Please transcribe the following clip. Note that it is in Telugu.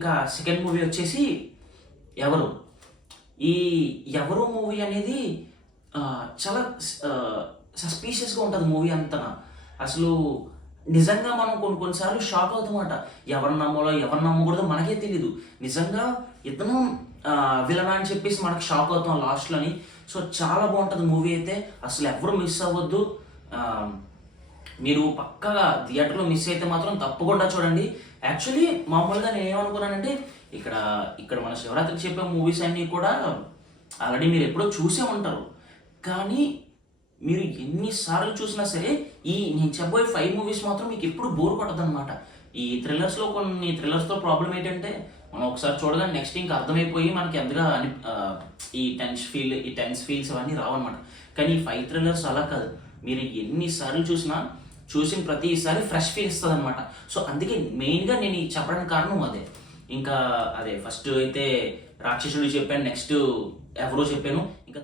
ఇంకా సెకండ్ మూవీ వచ్చేసి ఎవరు. ఈ ఎవరు మూవీ అనేది చాలా సస్పీషియస్గా ఉంటుంది మూవీ అంతా. అసలు నిజంగా మనం కొన్నిసార్లు షాక్ అవుతామట. ఎవరు నమ్మాలో ఎవరు నమ్మకూడదో మనకే తెలీదు. నిజంగా ఇతను విలనా అని చెప్పేసి మనకు షాక్ అవుతాం లాస్ట్లోని. సో చాలా బాగుంటుంది మూవీ అయితే, అసలు ఎవరు మిస్ అవ్వద్దు. మీరు పక్కగా థియేటర్లో మిస్ అయితే మాత్రం తప్పకుండా చూడండి. యాక్చువల్లీ మామూలుగా నేను ఏమనుకున్నానంటే ఇక్కడ ఇక్కడ మన శివరాత్రికి చెప్పే మూవీస్ అన్నీ కూడా ఆల్రెడీ మీరు ఎప్పుడో చూసే ఉంటారు. కానీ మీరు ఎన్నిసార్లు చూసినా సరే నేను చెప్పబోయే 5 మూవీస్ మాత్రం మీకు ఎప్పుడు బోర్ కొట్టదు అనమాట. ఈ థ్రిల్లర్స్లో కొన్ని థ్రిల్లర్స్తో ప్రాబ్లం ఏంటంటే మనం ఒకసారి చూడగానే నెక్స్ట్ ఇంకా అర్థమైపోయి మనకి ఎంతగా ఈ టెన్స్ ఫీల్స్ అవన్నీ రావన్నమాట. కానీ ఈ 5 థ్రిల్లర్స్ అలా కాదు. మీరు ఎన్నిసార్లు చూసినా చూసిన ప్రతిసారి ఫ్రెష్ ఫీల్ ఇస్తుంది అనమాట. సో అందుకే మెయిన్గా నేను చెప్పడానికి కారణం అదే. ఇంకా అదే ఫస్ట్ అయితే రాక్షసుడు చెప్పాను, నెక్స్ట్ ఎవరో చెప్పాను, ఇంకా